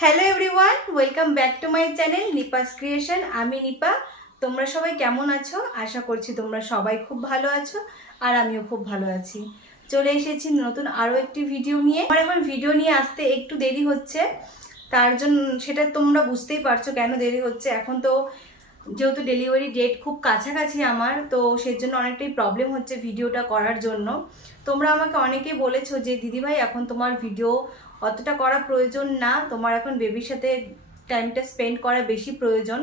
Hello everyone welcome back to my channel Nipa's creation আমি নিপা। তোমরা সবাই কেমন আছো? আশা করছি তোমরা সবাই খুব ভালো আছো আর আমিও খুব ভালো আছি। চলে এসেছি নতুন আরও একটি ভিডিও নিয়ে। আমার এখন ভিডিও নিয়ে আসতে একটু দেরি হচ্ছে। তার জন্য সেটা তোমরা বুঝতেই পারছ কেন দেরি হচ্ছে। এখন তো যেহেতু ডেলিভারি ডেট খুব কাছাকাছি আমার, তো সেজন্য অনেকটাই প্রবলেম হচ্ছে ভিডিওটা করার জন্য। তোমরা আমাকে অনেকেই বলেছ যে, দিদিভাই, এখন তোমার ভিডিও অতটা করা প্রয়োজন না। তোমার এখন বেবির সাথে টাইমটা স্পেন্ড করা বেশি প্রয়োজন।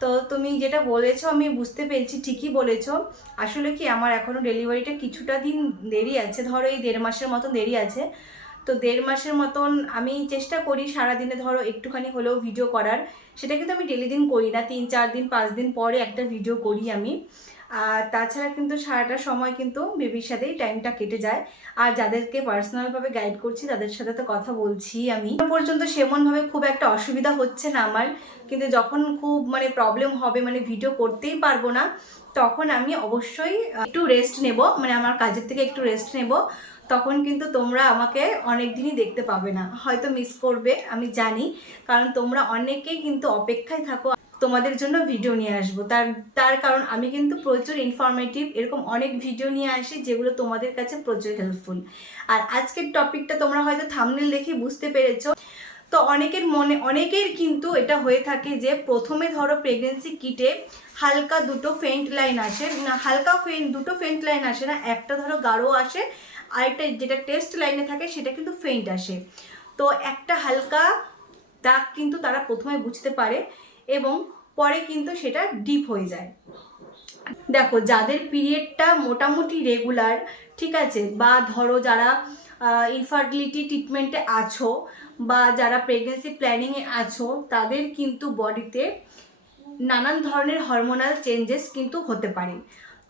তো তুমি যেটা বলেছ, আমি বুঝতে পেরেছি, ঠিকই বলেছ। আসলে কি, আমার এখনও ডেলিভারিটা কিছুটা দিন দেরি আছে। ধরো এই দেড় মাসের মতন দেরি আছে। তো দেড় মাসের মতন আমি চেষ্টা করি সারাদিনে ধরো একটুখানি হলেও ভিডিও করার। সেটা কিন্তু আমি ডেলি দিন করি না। তিন, চার দিন, পাঁচ দিন পরে একটা ভিডিও করি আমি। আর তাছাড়া কিন্তু সারাটা সময় কিন্তু বেবির সাথেই টাইমটা কেটে যায়। আর যাদেরকে পার্সোনালভাবে গাইড করছি, তাদের সাথে তো কথা বলছি আমি। পর্যন্ত সেমনভাবে খুব একটা অসুবিধা হচ্ছে না আমার। কিন্তু যখন খুব মানে প্রবলেম হবে মানে ভিডিও করতেই পারব না, তখন আমি অবশ্যই একটু রেস্ট নেব। মানে আমার কাজের থেকে একটু রেস্ট নেব। তখন কিন্তু তোমরা আমাকে অনেক দিনই দেখতে পাবে না। হয়তো মিস করবে, আমি জানি। কারণ তোমরা অনেকেই কিন্তু অপেক্ষায় থাকো। তোমাদের জন্য ভিডিও নিয়ে আসব। তার তার কারণ আমি কিন্তু প্রচুর ইনফরমেটিভ এরকম অনেক ভিডিও নিয়ে আসি যেগুলো তোমাদের কাছে প্রচুর হেল্পফুল আর আজকের টপিকটা তোমরা হয়তো থামনেল দেখে বুঝতে পেরেছ। তো অনেকের মনে, অনেকের কিন্তু এটা হয়ে থাকে যে প্রথমে ধরো প্রেগনেন্সি কিটে হালকা দুটো ফেন্ট লাইন আসে না, হালকা ফেন্ট দুটো ফেন্ট লাইন আসে না, একটা ধরো গাঢ় আসে, আরেকটা যেটা টেস্ট লাইনে থাকে সেটা কিন্তু ফেন্ট আসে। তো একটা হালকা দাগ কিন্তু তারা প্রথমে বুঝতে পারে। এবং পরে কিন্তু সেটা ডিপ হয়ে যায়। দেখো, যাদের পিরিয়ডটা মোটামুটি রেগুলার ঠিক আছে, বা ধরো যারা ইনফার্টিলিটি ট্রিটমেন্টে আছো, বা যারা প্রেগনেন্সি প্ল্যানিংয়ে আছো, তাদের কিন্তু বডিতে নানান ধরনের হরমোনাল চেঞ্জেস কিন্তু হতে পারে।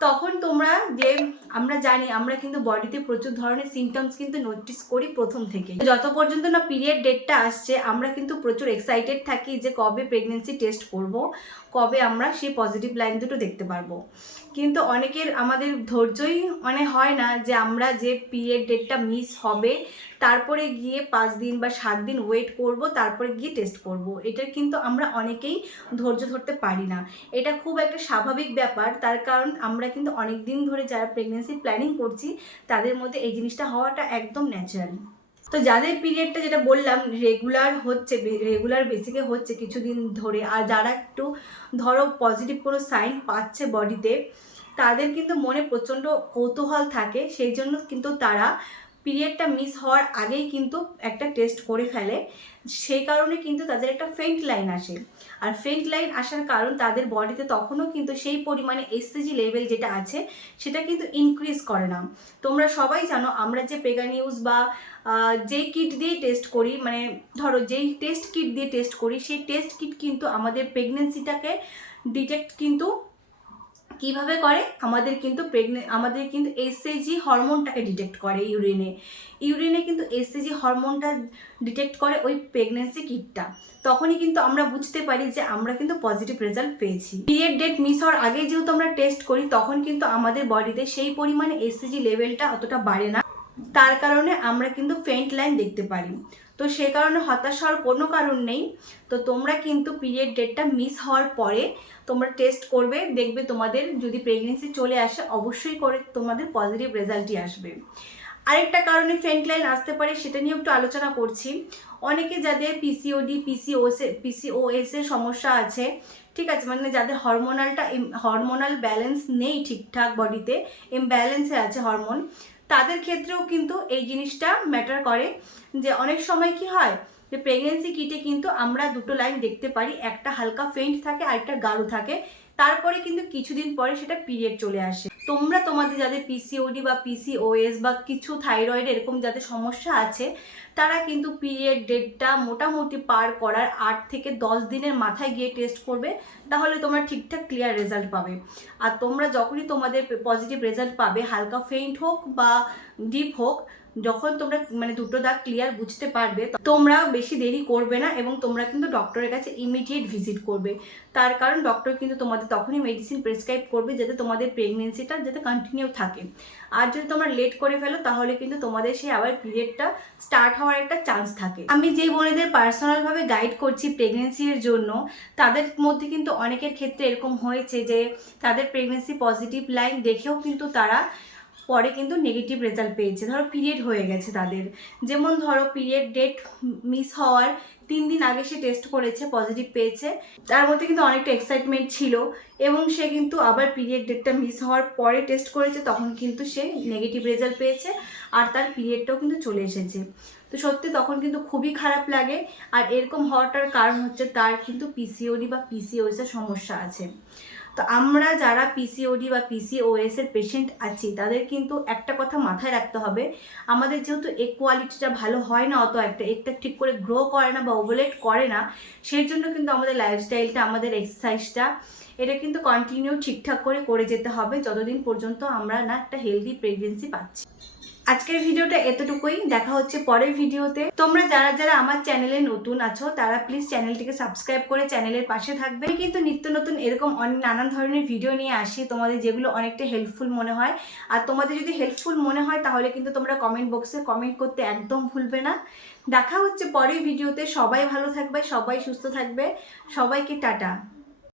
তখন তোমরা যে আমরা জানি, আমরা কিন্তু বডিতে প্রচুর ধরনের সিমটমস কিন্তু নোটিস করি প্রথম থেকে যত পর্যন্ত না পিরিয়ড ডেটটা আসছে, আমরা কিন্তু প্রচুর এক্সাইটেড থাকি যে কবে প্রেগনেন্সি টেস্ট করব, কবে আমরা সেই পজিটিভ লাইন দুটো দেখতে পারব। কিন্তু অনেকের আমাদের ধৈর্যই মানে হয় না যে আমরা যে পিরিয়ড ডেটটা মিস হবে তারপরে গিয়ে পাঁচ দিন বা সাত দিন ওয়েট করব, তারপরে গিয়ে টেস্ট করব। এটা কিন্তু আমরা অনেকেই ধৈর্য ধরতে পারি না। এটা খুব একটা স্বাভাবিক ব্যাপার। তার কারণ আমরা কিন্তু অনেক দিন ধরে যারা প্রেগনেন্সি প্ল্যানিং করছি, তাদের মধ্যে এই জিনিসটা হওয়াটা একদম ন্যাচারাল তো যাদের পিরিয়ডটা যেটা বললাম রেগুলার হচ্ছে রেগুলার বেসিকে হচ্ছে কিছুদিন ধরে, আর যারা একটু ধরো পজিটিভ কোনো সাইন পাচ্ছে বডিতে তাদের কিন্তু মনে প্রচণ্ড কৌতূহল থাকে। সেই জন্য কিন্তু তারা পিরিয়ডটা মিস হওয়ার আগেই কিন্তু একটা টেস্ট করে ফেলে। সেই কারণে কিন্তু তাদের একটা ফেন্ট লাইন আসে। আর ফেন্ট লাইন আসার কারণ তাদের বডিতে তখনও কিন্তু সেই পরিমাণে এসসিজি লেভেল যেটা আছে সেটা কিন্তু ইনক্রিজ করে না। তোমরা সবাই জানো আমরা যে পেগানিউজ বা আহ, যে কিট দিয়ে টেস্ট করি মানে ধরো যেই টেস্ট কিট দিয়ে টেস্ট করি সেই টেস্ট কিট কিন্তু আমাদের প্রেগনেন্সিটাকে ডিটেক্ট কিন্তু কীভাবে করে? আমাদের কিন্তু প্রেগনে আমাদের কিন্তু এসএজি হরমোনটাকে ডিটেক্ট করে ইউরিনে ইউরিনে কিন্তু এসএজি হরমোনটা ডিটেক্ট করে ওই প্রেগনেন্সি কিটটা তখনই কিন্তু আমরা বুঝতে পারি যে আমরা কিন্তু পজিটিভ রেজাল্ট পেয়েছি। পিরিয়ড ডেট মিস হওয়ার আগে যেহেতু আমরা টেস্ট করি, তখন কিন্তু আমাদের বডিতে সেই পরিমাণে এসএজি লেভেলটা অতটা বাড়ে না। তার কারণে আমরা কিন্তু ফেন্ট লাইন দেখতে পারি। তো সে কারণে হতাশ হওয়ার কোনো কারণ নেই। তো তোমরা কিন্তু পিরিয়ড ডেটটা মিস হওয়ার পরে তোমরা টেস্ট করবে, দেখবে তোমাদের যদি প্রেগনেন্সি চলে আসে অবশ্যই করে তোমাদের পজিটিভ রেজাল্টই আসবে। আরেকটা কারণে ফ্রেন্টলাইন লাইন আসতে পারে সেটা নিয়ে একটু আলোচনা করছি। অনেকে যাদের পিসিওডি পিসিওসে পিসিওএস এর সমস্যা আছে ঠিক আছে মানে যাদের হরমোনালটা হরমোনাল ব্যালেন্স নেই ঠিকঠাক বডিতে ইমব্যালেন্সে আছে হরমোন তাদের ক্ষেত্রেও কিন্তু এই জিনিসটা ম্যাটার করে। যে অনেক সময় কি হয়, যে প্রেগনেন্সি কিটে কিন্তু আমরা দুটো লাইন দেখতে পারি, একটা হালকা ফেন্ট থাকে আর একটা গাঢ় থাকে। তারপরে কিন্তু কিছুদিন পরে সেটা পিরিয়ড চলে আসে। তোমরা তোমাদের যাদের পিসিওডি বা পিসিওএস বা কিছু থাইরয়েড এরকম যাদের সমস্যা আছে, তারা কিন্তু পিরিয়ড ডেটটা মোটামুটি পার করার আট থেকে দশ দিনের মাথায় গিয়ে টেস্ট করবে, তাহলে তোমরা ঠিকঠাক ক্লিয়ার রেজাল্ট পাবে। আর তোমরা যখনই তোমাদের পজিটিভ রেজাল্ট পাবে, হালকা ফেইন্ট হোক বা ডিপ হোক যখন তোমরা মানে দুটো দাগ ক্লিয়ার বুঝতে পারবে, তোমরা বেশি দেরি করবে না এবং তোমরা কিন্তু ডক্টরের কাছে ইমিডিয়েট ভিজিট করবে। তার কারণ ডক্টর কিন্তু তোমাদের তখনই মেডিসিন প্রেসক্রাইব করবে যাতে তোমাদের প্রেগনেন্সিটা যাতে কন্টিনিউ থাকে। আর যদি তোমরা লেট করে ফেলো, তাহলে কিন্তু তোমাদের সেই আবার পিরিয়ডটা স্টার্ট হওয়ার একটা চান্স থাকে। আমি যেই বোনেদের পার্সোনালভাবে গাইড করছি প্রেগনেন্সির জন্য, তাদের মধ্যে কিন্তু অনেকের ক্ষেত্রে এরকম হয়েছে যে, তাদের প্রেগনেন্সি পজিটিভ লাইন দেখেও কিন্তু তারা পরে কিন্তু নেগেটিভ রেজাল্ট পেয়েছে। ধরো পিরিয়ড হয়ে গেছে তাদের। যেমন ধরো পিরিয়ড ডেট মিস হওয়ার তিন দিন আগে সে টেস্ট করেছে পজিটিভ পেয়েছে। তার মধ্যে কিন্তু অনেকটা এক্সাইটমেন্ট ছিল এবং সে কিন্তু আবার পিরিয়ড ডেটটা মিস হওয়ার পরে টেস্ট করেছে, তখন কিন্তু সে নেগেটিভ রেজাল্ট পেয়েছে আর তার পিরিয়ডটাও কিন্তু চলে এসেছে। তো সত্যি তখন কিন্তু খুবই খারাপ লাগে আর এরকম হওয়াটার কারণ হচ্ছে তার কিন্তু পিসিওডি বা পিসিওএস এর সমস্যা আছে। তো আমরা যারা পিসিওডি বা পিসিওএস এর পেশেন্ট আছি, তাদের কিন্তু একটা কথা মাথায় রাখতে হবে, আমাদের যেহেতু এক কোয়ালিটিটা ভালো হয় না, অত একটা একটা ঠিক করে গ্রো করে না বা ওভারলেট করে না, সেই জন্য কিন্তু আমাদের লাইফস্টাইলটা আমাদের এক্সারসাইজটা এটা কিন্তু কন্টিনিউ ঠিকঠাক করে করে যেতে হবে, যতদিন পর্যন্ত আমরা না একটা হেলদি প্রেগনেন্সি পাচ্ছি। আজকের ভিডিওটা এতটুকুই। দেখা হচ্ছে পরের ভিডিওতে। তোমরা যারা যারা আমার চ্যানেলে নতুন আছো, তারা প্লিজ চ্যানেলটিকে সাবস্ক্রাইব করে চ্যানেলের পাশে থাকবে। কিন্তু নিত্য নতুন এরকম অনেক নানান ধরনের ভিডিও নিয়ে আসি। তোমাদের যেগুলো অনেকটা হেল্পফুল মনে হয়। আর তোমাদের যদি হেল্পফুল মনে হয়, তাহলে কিন্তু তোমরা কমেন্ট বক্সে কমেন্ট করতে একদম ভুলবে না। দেখা হচ্ছে পরের ভিডিওতে। সবাই ভালো থাকবে, সবাই সুস্থ থাকবে। সবাইকে টাটা।